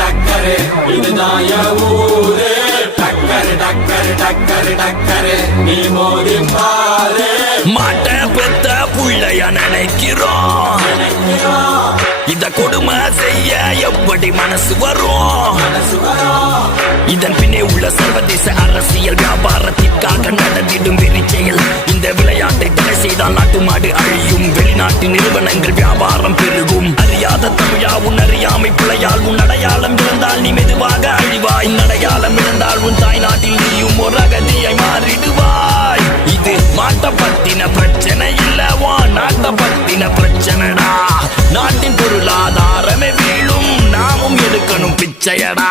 டக்கரு இதுதான் என் ஊரு டக்கரு டக்கரு டக்கரு டக்கரு நீ மோதி பாரு மாட்ட பெத்த புள்ளைய நினைக்கிறோம் இத கொடுமை செய்ய எப்படி மனசு வரும் இதன் பின்னே உள்ள சர்வதேச அரசியல் வியாபாரத்திற்காக நடந்திடும் வெறிச்செயல் இந்த விளையாட்டை தடை செய்தால் நாட்டு மாடு அழியும் வெளிநாட்டு நிறுவனங்கள் வியாபாரம் பெருகும் அறியாத தமிழா உன் அறியாமை பிழையால் உன் அடையாளம் இழந்தால் நீ மெதுவாக அழிவாய் அடையாளம் இழந்தால் உன் தாய் நாட்டில் நீயும் ஒரு அகதியை மாறிடுவாய் இது மாட்ட பத்தின பிரச்சனை இல்லவா நாட்ட பத்தின பிரச்சனைடா நாட்டின் பொருளாதாரமே வீழும் நாமும் எடுக்கணும் பிச்சையடா